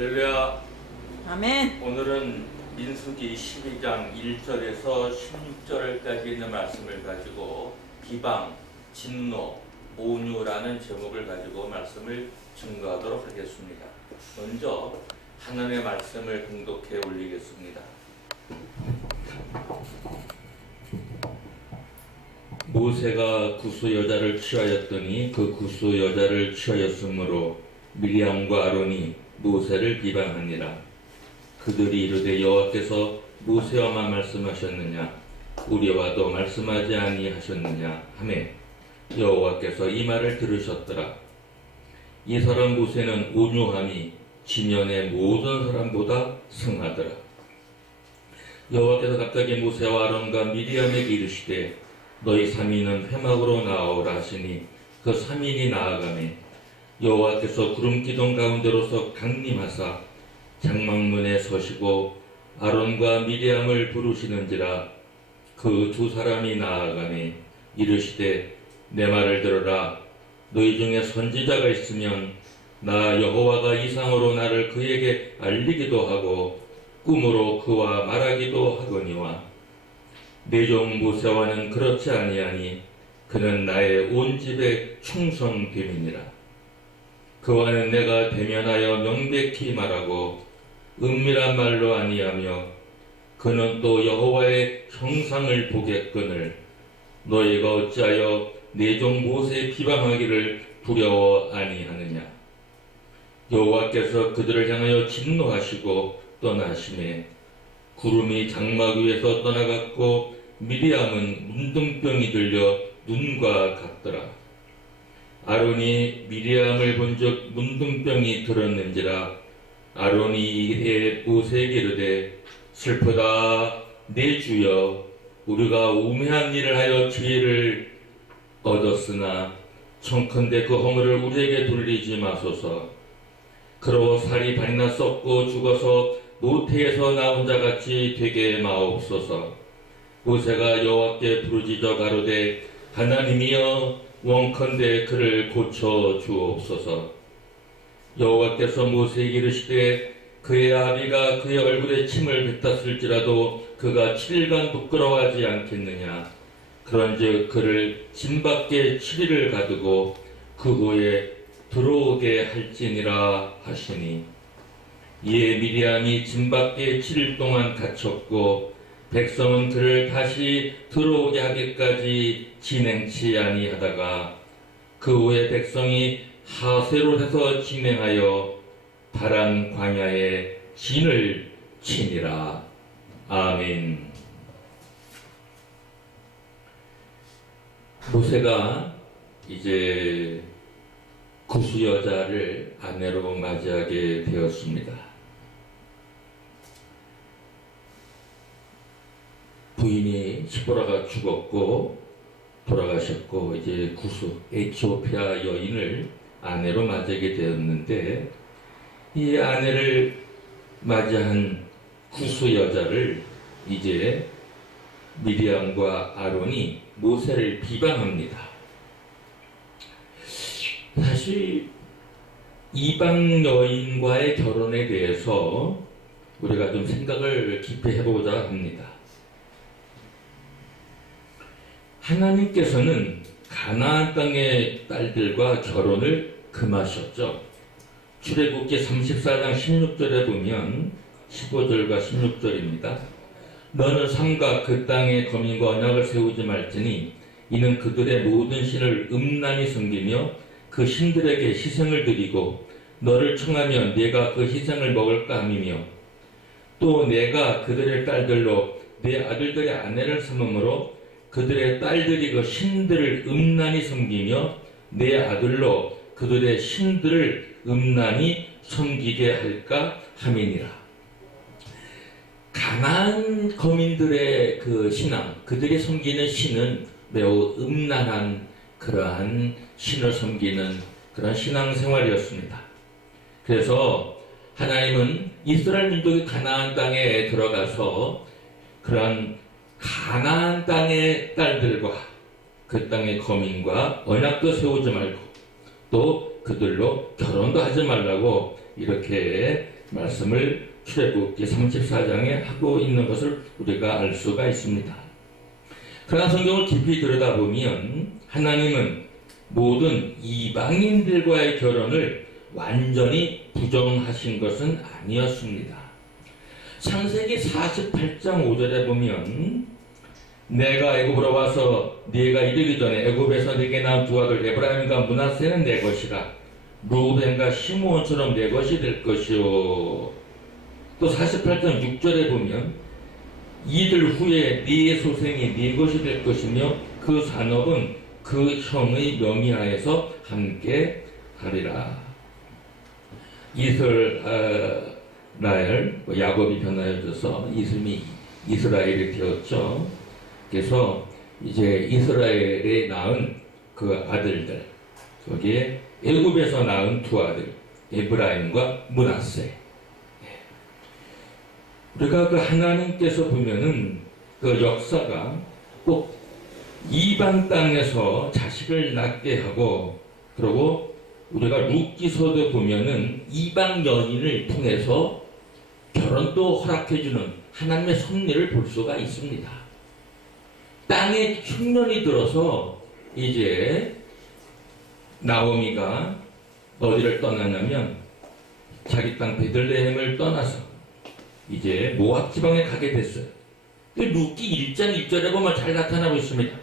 할렐루야. 아멘. 오늘은 민수기 12장 1절에서 16절까지 있는 말씀을 가지고 비방, 진노, 온유라는 제목을 가지고 말씀을 증거하도록 하겠습니다. 먼저 하나님의 말씀을 공독해 올리겠습니다. 모세가 구스 여자를 취하였더니 그 구스 여자를 취하였으므로 미리암과 아론이 모세를 비방하니라. 그들이 이르되 여호와께서 모세와만 말씀하셨느냐 우리와도 말씀하지 아니하셨느냐 하매 여호와께서 이 말을 들으셨더라. 이 사람 모세는 온유함이 지면의 모든 사람보다 승하더라. 여호와께서 갑자기 모세와 아론과 미리암에게 이르시되 너희 3인은 회막으로 나아오라 하시니 그 3인이 나아가매 여호와께서 구름 기둥 가운데로서 강림하사 장막문에 서시고 아론과 미리암을 부르시는지라. 그 두 사람이 나아가매 이르시되 내 말을 들어라. 너희 중에 선지자가 있으면 나 여호와가 이상으로 나를 그에게 알리기도 하고 꿈으로 그와 말하기도 하거니와 내 종 모세와는 그렇지 아니하니 그는 나의 온 집에 충성됨이니라. 그와는 내가 대면하여 명백히 말하고 은밀한 말로 아니하며 그는 또 여호와의 형상을 보겠거늘 너희가 어찌하여 내 종 모세 비방하기를 두려워 아니하느냐. 여호와께서 그들을 향하여 진노하시고 떠나시매 구름이 장막 위에서 떠나갔고 미리암은 문둥병이 들려 눈과 같더라. 아론이 미리암을 본즉 문둥병이 들었는지라. 아론이 이에 모세에게 이르되 슬프다 내 주여 우리가 우매한 일을 하여 기회를 얻었으나 청컨대 그 허물을 우리에게 돌리지 마소서. 그러 살이 반이나 썩고 죽어서 노태에서 나온 자같이 되게 마옵소서. 모세가 여호와께 부르짖어 가로되 하나님이여 원컨대 그를 고쳐 주옵소서. 여호와께서 모세에게 이르시되 그의 아비가 그의 얼굴에 침을 뱉었을지라도 그가 7일간 부끄러워하지 않겠느냐. 그런즉 그를 진 밖에 7일을 가두고 그 후에 들어오게 할지니라 하시니 이에 미리암이 진 밖에 7일 동안 갇혔고 백성은 그를 다시 들어오게 하기까지 진행치 아니하다가 그 후에 백성이 하세롯에서 진행하여 바란 광야에 진을 치니라. 아멘. 모세가 이제 구스 여자를 아내로 맞이하게 되었습니다. 부인이 시보라가 죽었고 돌아가셨고 이제 구스 에티오피아 여인을 아내로 맞이하게 되었는데 이 아내를 맞이한 구스 여자를 이제 미리암과 아론이 모세를 비방합니다. 사실 이방 여인과의 결혼에 대해서 우리가 좀 생각을 깊이 해보자 합니다. 하나님께서는 가나안 땅의 딸들과 결혼을 금하셨죠. 출애굽기 34장 16절에 보면 15절과 16절입니다. 너는 삼가 그 땅의 거민과 언약을 세우지 말지니 이는 그들의 모든 신을 음란히 섬기며 그 신들에게 희생을 드리고 너를 청하면 네가 그 희생을 먹을까 함이며 또 내가 그들의 딸들로 내 아들들의 아내를 삼음으로 그들의 딸들이 그 신들을 음란히 섬기며 내 아들로 그들의 신들을 음란히 섬기게 할까 함이니라. 가나안 거민들의 그 신앙, 그들이 섬기는 신은 매우 음란한 그러한 신을 섬기는 그런 신앙생활이었습니다. 그래서 하나님은 이스라엘 민족이 가나안 땅에 들어가서 그러한 가나안 땅의 딸들과 그 땅의 거민과 언약도 세우지 말고 또 그들로 결혼도 하지 말라고 이렇게 말씀을 출애굽기 34장에 하고 있는 것을 우리가 알 수가 있습니다. 그러나 성경을 깊이 들여다보면 하나님은 모든 이방인들과의 결혼을 완전히 부정하신 것은 아니었습니다. 창세기 48장 5절에 보면 내가 애굽으로 와서 네가 이르기 전에 애굽에서 네게 낳은 두 아들 에브라임과 므낫세는 내 것이라 루벤과 시므온처럼 내 것이 될 것이요. 또 48장 6절에 보면 이들 후에 네 소생이 네 것이 될 것이며 그 산업은 그 형의 명의하에서 함께 하리라. 이스라엘, 야곱이 변하여져서 이름이 이스라엘이 되었죠. 그래서 이제 이스라엘에 낳은 그 아들들, 거기에 애굽에서 낳은 두 아들 에브라임과 므낫세. 우리가 그 하나님께서 보면은 그 역사가 꼭 이방 땅에서 자식을 낳게 하고, 그리고 우리가 룻기서도 보면은 이방 여인을 통해서 결혼도 허락해주는 하나님의 섭리를 볼 수가 있습니다. 땅에 흉년이 들어서 이제 나오미가 어디를 떠나냐면 자기 땅 베들레헴을 떠나서 이제 모압 지방에 가게 됐어요. 룻기 1장 1절에 보면 잘 나타나고 있습니다.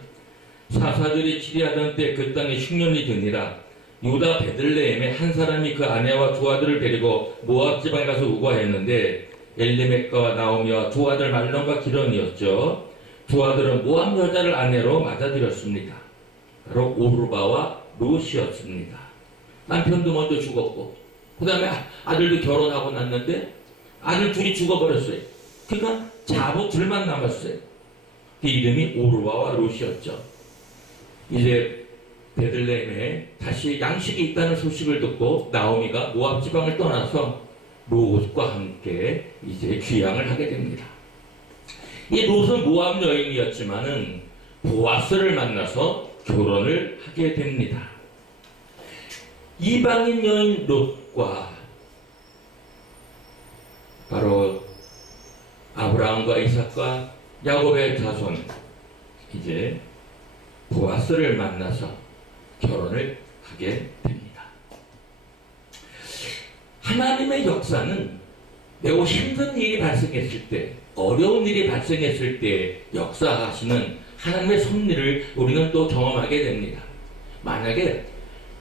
사사들이 치리하던 때 그 땅에 흉년이 드니라. 유다 베들레헴에 한 사람이 그 아내와 두 아들을 데리고 모압 지방에 가서 우거했는데 엘리메카와 나오미와 두 아들 말론과 기론이었죠. 두 아들은 모압 여자를 아내로 맞아들였습니다. 바로 오르바와 롯이었습니다. 남편도 먼저 죽었고 그 다음에 아들도 결혼하고 났는데 아들 둘이 죽어버렸어요. 그러니까 자부 둘만 남았어요. 그 이름이 오르바와 롯이었죠. 이제 베들레헴에 다시 양식이 있다는 소식을 듣고 나오미가 모압 지방을 떠나서 롯과 함께 이제 귀향을 하게 됩니다. 이 롯은 모압 여인이었지만은 보아스를 만나서 결혼을 하게 됩니다. 이방인 여인 롯과 바로 아브라함과 이삭과 야곱의 자손 이제 보아스를 만나서 결혼을 하게 됩니다. 하나님의 역사는 매우 힘든 일이 발생했을 때, 어려운 일이 발생했을 때 역사하시는 하나님의 섭리를 우리는 또 경험하게 됩니다. 만약에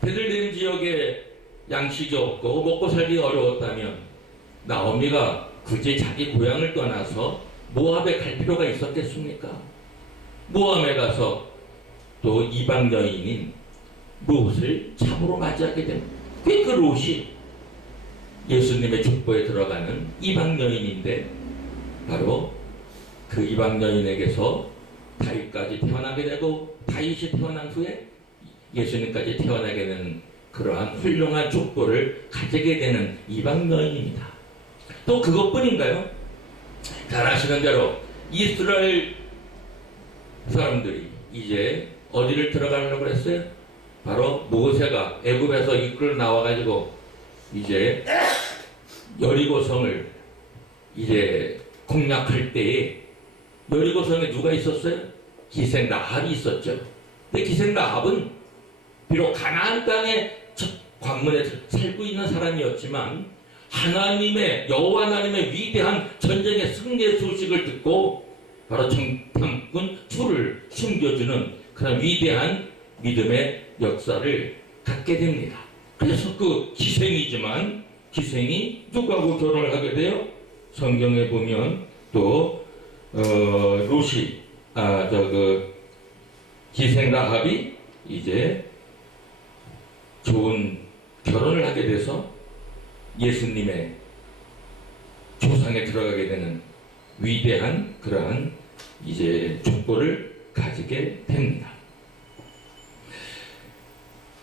베들레헴 지역에 양식이 없고 먹고 살기 어려웠다면 나오미가 굳이 자기 고향을 떠나서 모압에 갈 필요가 있었겠습니까? 모압에 가서 또 이방 여인인 롯을 참으로 맞이하게 됩니다. 그 롯이 예수님의 족보에 들어가는 이방 여인인데 바로 그 이방 여인에게서 다윗까지 태어나게 되고 다윗이 태어난 후에 예수님까지 태어나게 되는 그러한 훌륭한 족보를 가지게 되는 이방 여인입니다. 또 그것뿐인가요? 잘 아시는 대로 이스라엘 사람들이 이제 어디를 들어가려고 했어요? 바로 모세가 애굽에서 이끌어 나와가지고 이제 여리고성을 이제 공략할 때에 여리고성에 누가 있었어요? 기생 라합이 있었죠. 근데 기생 라합은 비록 가나안 땅의 첫 관문에 살고 있는 사람이었지만 하나님의 여호와 하나님의 위대한 전쟁의 승리의 소식을 듣고 바로 정탐꾼 둘을 숨겨주는 그런 위대한 믿음의 역사를 갖게 됩니다. 그래서 그 기생이지만 기생이 누구하고 결혼을 하게 돼요? 성경에 보면 또 롯이 기생 라합이 이제 좋은 결혼을 하게 돼서 예수님의 조상에 들어가게 되는 위대한 그러한 이제 족보를 가지게 됩니다.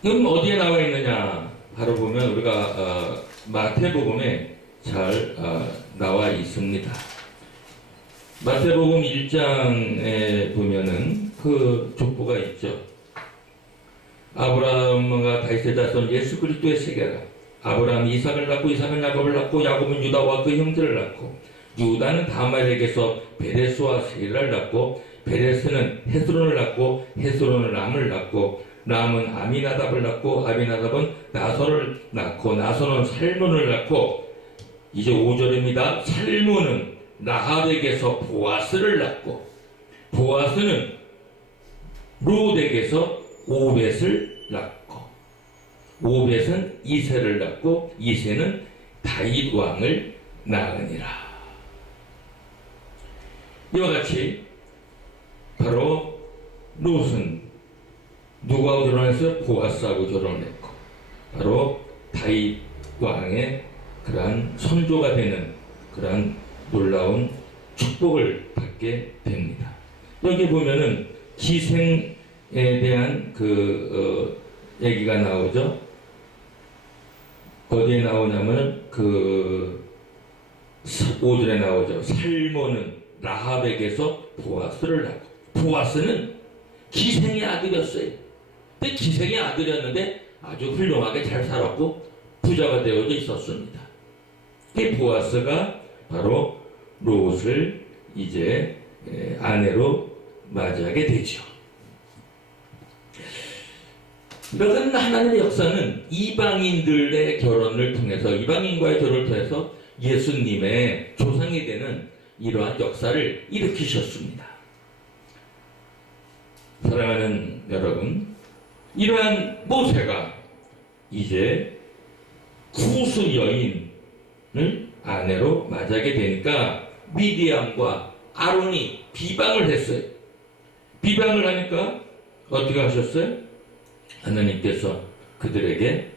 그럼 어디에 나와 있느냐? 바로 보면 우리가 마태복음에 잘 나와 있습니다. 마태복음 1장에 보면은 그 족보가 있죠. 아브라함과 다윗의 자손 예수 그리스도의 세계라. 아브라함이 이삭을 낳고 이삭은 야곱을 낳고 야곱은 유다와 그 형제를 낳고 유다는 다말에게서 베레스와 세라를 낳고 베레스는 헤스론을 낳고 헤스론은 람을 낳고 람은 아미나답을 낳고 아미나답은 나선을 낳고 나선은 살몬을 낳고 이제 5절입니다. 살몬은 라합에게서 보아스를 낳고 보아스는 룻에게서 오벳을 낳고 오벳은 이새를 낳고 이새는 다윗 왕을 낳으니라. 이와 같이 바로 룻은 누구하고 결혼했어요? 보아스하고 결혼했고 바로 다윗 왕의 그러한 선조가 되는 그러한 놀라운 축복을 받게 됩니다. 여기 보면은 기생에 대한 얘기가 나오죠. 어디에 나오냐면 5절에 나오죠. 살몬은 라합에게서 보아스를 낳고 보아스는 기생의 아들이었어요. 근데 기생의 아들이었는데 아주 훌륭하게 잘 살았고 부자가 되어져 있었습니다. 이 보아스가 바로 롯을 이제 아내로 맞이하게 되죠. 이런 하나님의 역사는 이방인들의 결혼을 통해서 이방인과의 결혼을 통해서 예수님의 조상이 되는 이러한 역사를 일으키셨습니다. 사랑하는 여러분, 이러한 모세가 이제 구스 여인을 아내로 맞이하게 되니까 미디안과 아론이 비방을 했어요. 비방을 하니까 어떻게 하셨어요? 하나님께서 그들에게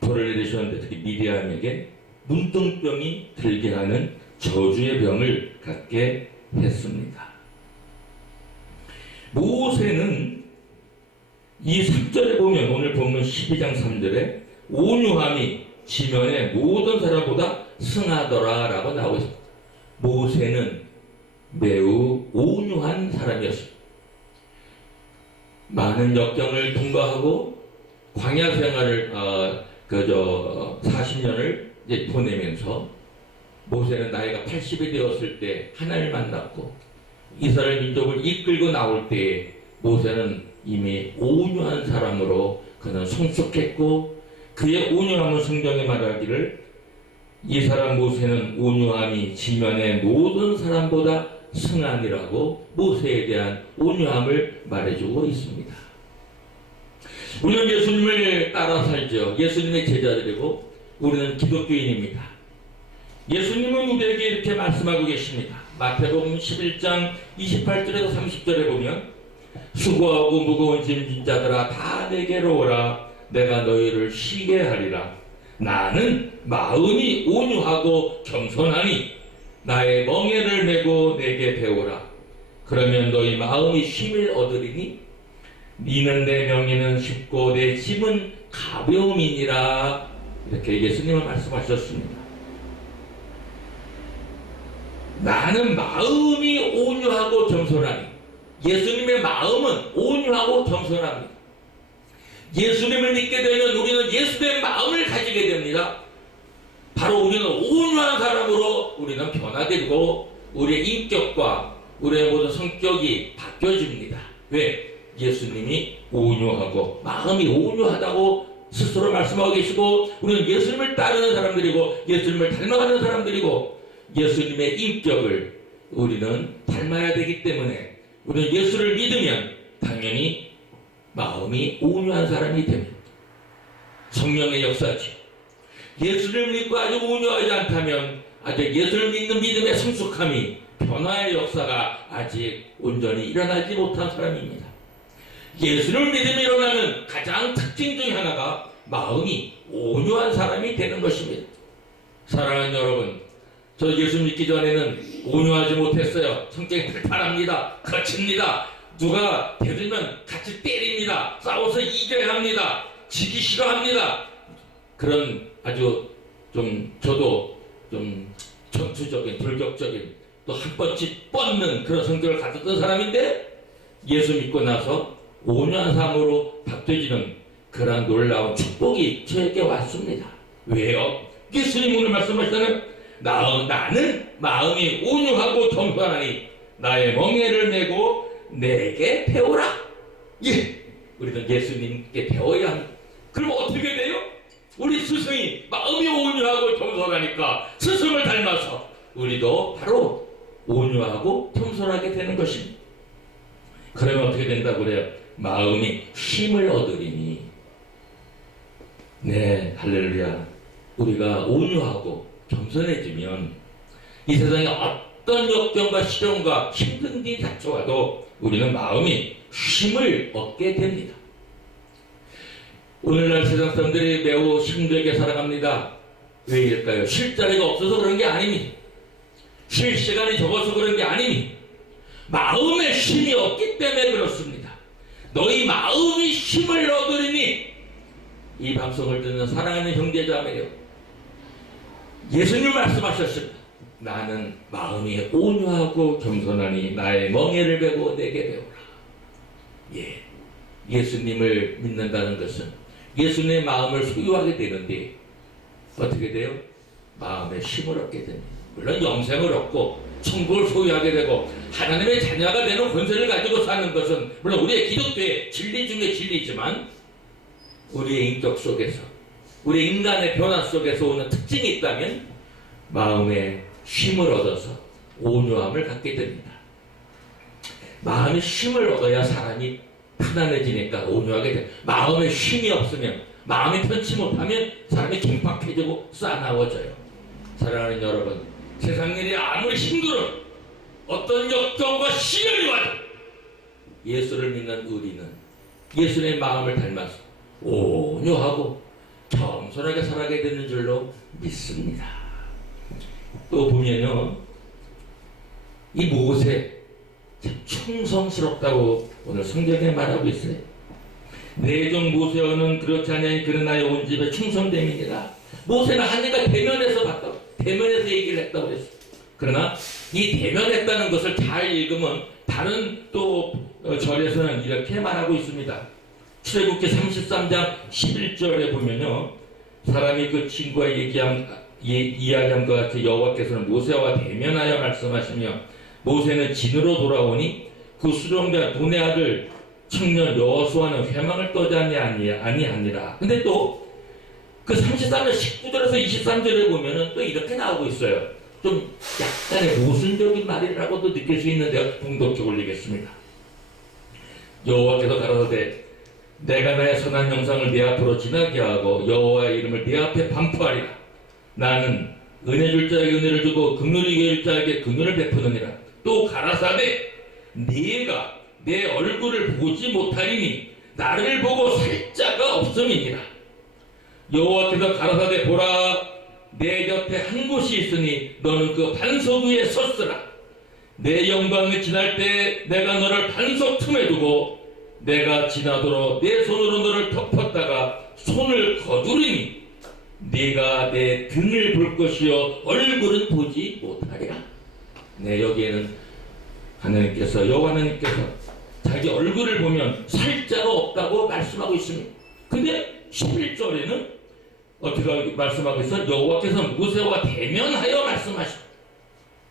벌을 내리셨는데 특히 미디안에게 문둥병이 들게 하는 저주의 병을 갖게 했습니다. 모세는 이 3절에 보면 오늘 본문 12장 3절에 온유함이 지면의 모든 사람보다 승하더라 라고 나오고 있습니다. 모세는 매우 온유한 사람이었습니다. 많은 역경을 통과하고 광야 생활을 40년을 이제 보내면서 모세는 나이가 80이 되었을 때 하나님을 만났고 이스라엘 민족을 이끌고 나올 때 모세는 이미 온유한 사람으로 그는 성숙했고 그의 온유함은 성경에 말하기를 이 사람 모세는 온유함이 지면의 모든 사람보다 승함이라고 모세에 대한 온유함을 말해주고 있습니다. 우리는 예수님을 따라 살죠. 예수님의 제자들이고 우리는 기독교인입니다. 예수님은 우리에게 이렇게 말씀하고 계십니다. 마태복음 11장 28절에서 30절에 보면 수고하고 무거운 짐진 자들아 다 내게로 오라 내가 너희를 쉬게 하리라. 나는 마음이 온유하고 겸손하니 나의 멍에를 메고 내게 배우라. 그러면 너희 마음이 쉼을 얻으리니 니는 내 명예는 쉽고 내 짐은 가벼움이니라. 이렇게 예수님은 말씀하셨습니다. 나는 마음이 온유하고 겸손하니 예수님의 마음은 온유하고 겸손합니다. 예수님을 믿게 되면 우리는 예수님의 마음을 가지게 됩니다. 바로 우리는 온유한 사람으로 우리는 변화되고 우리의 인격과 우리의 모든 성격이 바뀌어집니다. 왜? 예수님이 온유하고 마음이 온유하다고 스스로 말씀하고 계시고 우리는 예수님을 따르는 사람들이고 예수님을 닮아가는 사람들이고 예수님의 인격을 우리는 닮아야 되기 때문에 우리는 예수를 믿으면 당연히 마음이 온유한 사람이 됩니다. 성령의 역사지. 예수를 믿고 아주 온유하지 않다면 아직 예수를 믿는 믿음의 성숙함이 변화의 역사가 아직 온전히 일어나지 못한 사람입니다. 예수를 믿음이 일어나는 가장 특징 중 하나가 마음이 온유한 사람이 되는 것입니다. 사랑하는 여러분, 저 예수 믿기 전에는 온유하지 못했어요. 성격이 팔팔합니다. 거칩니다. 누가 대들면 같이 때립니다. 싸워서 이겨야 합니다. 지기 싫어합니다. 그런 아주 저도 전투적인 돌격적인 또 한 번씩 뻗는 그런 성격을 가졌던 사람인데 예수 믿고 나서 온유한 삶으로 바뀌어지는 그러한 놀라운 축복이 저에게 왔습니다. 왜요? 예수님 오늘 말씀하시잖아요. 나는 마음이 온유하고 겸손하니 나의 멍에를 메고 내게 배우라. 예, 우리는 예수님께 배워야 합니다. 그럼 어떻게 돼요? 우리 스승이 마음이 온유하고 겸손하니까 스승을 닮아서 우리도 바로 온유하고 겸손하게 되는 것입니다. 그러면 어떻게 된다고 그래요? 마음이 힘을 얻으리니. 네, 할렐루야. 우리가 온유하고 겸손해지면 이 세상에 어떤 역경과 시련과 힘든 일이 닥쳐와도 우리는 마음이 힘을 얻게 됩니다. 오늘날 세상 사람들이 매우 힘들게 살아갑니다. 왜일까요? 쉴 자리가 없어서 그런 게 아닙니다. 쉴 시간이 적어서 그런 게 아닙니다. 마음에 힘이 없기 때문에 그렇습니다. 너희 마음이 힘을 얻으리니. 이 방송을 듣는 사랑하는 형제자매요, 예수님 말씀하셨습니다. 나는 마음이 온유하고 겸손하니 나의 멍에를 메고 내게 배우라. 예, 예수님을 믿는다는 것은 예수님의 마음을 소유하게 되는데 어떻게 돼요? 마음에 힘을 얻게 됩니다. 물론 영생을 얻고 천국을 소유하게 되고 하나님의 자녀가 되는 권세를 가지고 사는 것은 물론 우리의 기독교의 진리 중에 진리지만 우리의 인격 속에서 우리 인간의 변화 속에서 오는 특징이 있다면 마음에 힘을 얻어서 온유함을 갖게 됩니다. 마음에 힘을 얻어야 사람이 편안해지니까 온유하게 돼. 마음에 힘이 없으면, 마음이 편치 못하면 사람이 긴박해지고 싸나워져요. 사랑하는 여러분, 세상 일이 아무리 힘들어 어떤 역경과 시련이 와도 예수를 믿는 우리는 예수의 마음을 닮아서 온유하고 겸손하게 살아가게 되는 줄로 믿습니다. 또 보면요, 이 모세 참 충성스럽다고 오늘 성경에 말하고 있어요. 내 종 모세와는 그렇지 아니하니 그는 나의 온 집에 충성됨이니라. 모세는 하나님과 대면해서 봤다고, 대면해서 얘기를 했다고 그랬어요. 그러나 이 대면했다는 것을 잘 읽으면 다른 또 절에서는 이렇게 말하고 있습니다. 출애굽기 33장 11절에 보면요, 사람이 그 친구와 이야기한 것 같이 여호와께서는 모세와 대면하여 말씀하시며 모세는 진으로 돌아오니 그 수령자 눈의 아들 청년 여호수아는 회망을 떠지 아니하니라. 근데 또 그 33절 19절에서 23절에 보면은 또 이렇게 나오고 있어요. 좀 약간의 모순적인 말이라고도 느낄 수 있는데요. 봉독해 올리겠습니다. 여호와께서 가라사대 내가 나의 선한 형상을 네 앞으로 지나게 하고 여호와의 이름을 네 앞에 반포하리라. 나는 은혜 줄 자에게 은혜를 주고 긍휼히 여길 자에게 긍휼을 베푸느니라. 또 가라사대 네가 내 얼굴을 보지 못하리니 나를 보고 살 자가 없음이니라. 여호와께서 가라사대 보라 내 곁에 한 곳이 있으니 너는 그 반석 위에 섰으라. 내 영광이 지날 때 내가 너를 반석 틈에 두고 내가 지나도록 내 손으로 너를 덮었다가 손을 거두리니 네가 내 등을 볼 것이요 얼굴은 보지 못하리라. 네, 여기에는 하나님께서 여호와 하나님께서 자기 얼굴을 보면 살 자가 없다고 말씀하고 있습니다. 근데 11절에는 어떻게 말씀하고 있어? 여호와께서 모세와 대면하여 말씀하시고,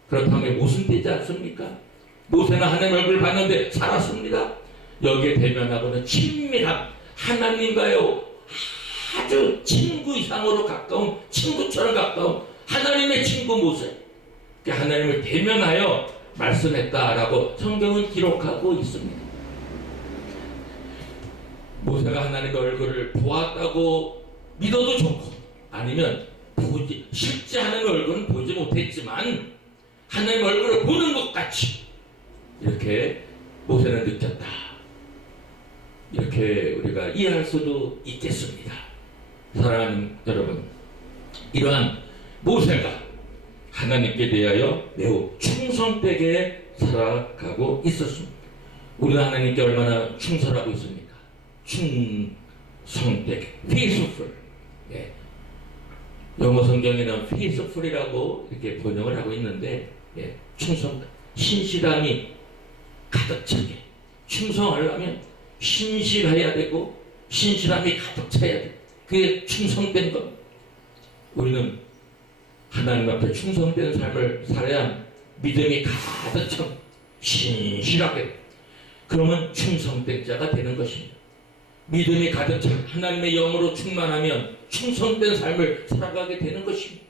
그렇다면 모순되지 않습니까? 모세는 하나님 얼굴을 봤는데 살았습니다. 여기에 대면하고는 친밀한 하나님과요 아주 친구 이상으로 가까운, 친구처럼 가까운 하나님의 친구 모세, 하나님을 대면하여 말씀했다라고 성경은 기록하고 있습니다. 모세가 하나님의 얼굴을 보았다고 믿어도 좋고, 아니면 실제 하나님의 얼굴은 보지 못했지만 하나님의 얼굴을 보는 것 같이 이렇게 모세는 느꼈다, 이렇게 우리가 이해할 수도 있겠습니다. 사랑하는 여러분, 이러한 모세가 하나님께 대하여 매우 충성되게 살아가고 있었습니다. 우리가 하나님께 얼마나 충성하고 있습니까? 충성되게, faithful. 예. 영어 성경에는 faithful이라고 이렇게 번역을 하고 있는데, 예. 충성, 신실함이 가득 차게. 충성하려면 신실해야 되고 신실함이 가득 차야 돼. 그게 충성된 것. 우리는 하나님 앞에 충성된 삶을 살아야 믿음이 가득 차 신실하게, 그러면 충성된 자가 되는 것입니다. 믿음이 가득 차 하나님의 영으로 충만하면 충성된 삶을 살아가게 되는 것입니다.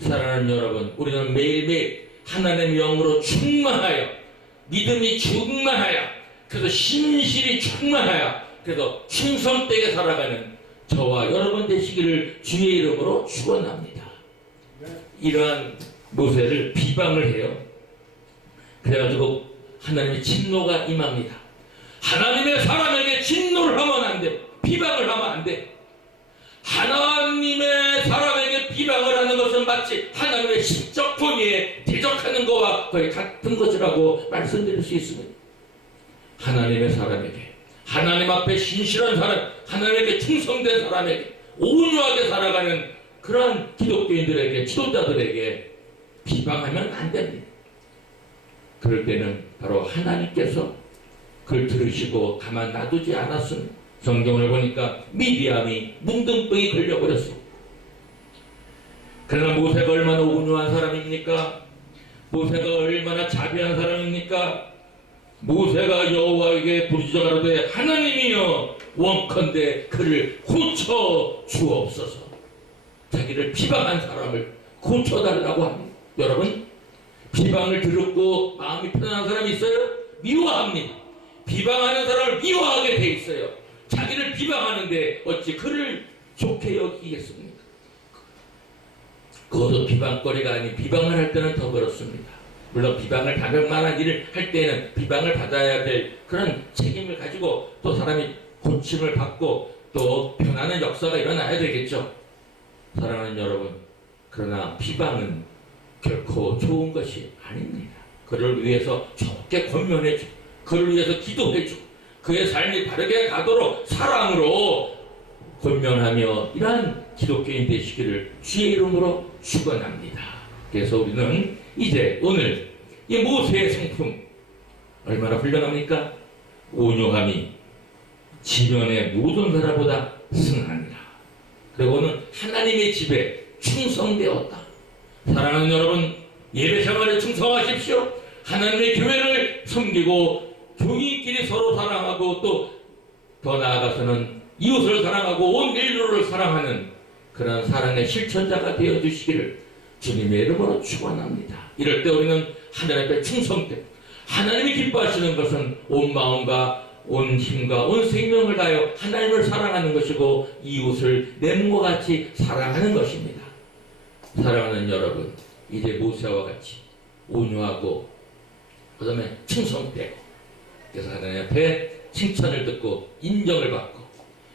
사랑하는 여러분, 우리는 매일매일 하나님의 영으로 충만하여, 믿음이 충만하여, 그래서 신실이 충만하여, 그래서 충성되게 살아가는 저와 여러분 되시기를 주의 이름으로 축원합니다. 이러한 모세를 비방을 해요. 그래가지고 하나님의 진노가 임합니다. 하나님의 사람에게 진노를 하면 안 돼. 비방을 하면 안 돼. 하나님의 사람에게 비방을 하는 것은 마치 하나님의 신적 권위에 대적하는 것과 거의 같은 것이라고 말씀드릴 수 있습니다. 하나님의 사람에게, 하나님 앞에 신실한 사람, 하나님에게 충성된 사람에게 온유하게 살아가는 그러한 기독교인들에게, 지도자들에게 비방하면 안 됩니다. 그럴 때는 바로 하나님께서 그걸 들으시고 가만 놔두지 않았습니다. 성경을 보니까 미디암이 뭉둥병이 걸려버렸습니다. 그러나 모세가 얼마나 온유한 사람입니까? 모세가 얼마나 자비한 사람입니까? 모세가 여호와에게 부르짖어가로되 하나님이여 원컨대 그를 고쳐 주옵소서. 자기를 비방한 사람을 고쳐달라고 합니다. 여러분, 비방을 들었고 마음이 편안한 사람이 있어요? 미워합니다. 비방하는 사람을 미워하게 돼 있어요. 자기를 비방하는데 어찌 그를 좋게 여기겠습니까? 그것도 비방거리가 아닌 비방을 할 때는 더 그렇습니다. 물론 비방을 받을 만한 일을 할 때는 비방을 받아야 될 그런 책임을 가지고 또 사람이 고침을 받고 또 변하는 역사가 일어나야 되겠죠. 사랑하는 여러분, 그러나 비방은 결코 좋은 것이 아닙니다. 그를 위해서 좋게 권면해주고, 그를 위해서 기도해주고, 그의 삶이 바르게 가도록 사랑으로 권면하며 이러한 기독교인 되시기를 주의 이름으로 축원합니다. 그래서 우리는 이제 오늘 이 모세의 성품 얼마나 훌륭합니까? 온유함이 지면의 모든 사람보다 승하니라. 그리고 오늘 하나님의 집에 충성되었다. 사랑하는 여러분, 예배 생활에 충성하십시오. 하나님의 교회를 섬기고 교인끼리 서로 사랑하고 또 더 나아가서는 이웃을 사랑하고 온 인류를 사랑하는 그런 사랑의 실천자가 되어주시기를 주님의 이름으로 축원합니다. 이럴 때 우리는 하나님 앞에 충성되고, 하나님이 기뻐하시는 것은 온 마음과 온 힘과 온 생명을 다하여 하나님을 사랑하는 것이고 이웃을 내 몸과 같이 사랑하는 것입니다. 사랑하는 여러분, 이제 모세와 같이 온유하고 그 다음에 충성되고, 그래서 하나님 앞에 칭찬을 듣고 인정을 받고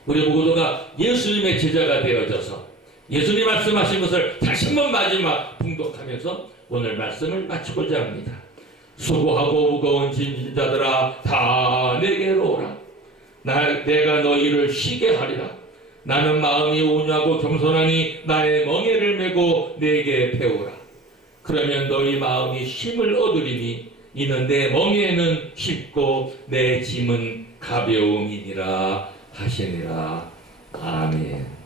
우리 모두가 예수님의 제자가 되어져서 예수님 말씀하신 것을 다시 한번 마지막 봉독하면서 오늘 말씀을 마치고자 합니다. 수고하고 무거운 짐진 자들아 다 내게로 오라. 내가 너희를 쉬게 하리라. 나는 마음이 온유하고 겸손하니 나의 멍에를 메고 내게 배우라. 그러면 너희 마음이 쉼을 얻으리니 이는 내 멍에는 쉽고 내 짐은 가벼움이니라 하시니라. 아멘.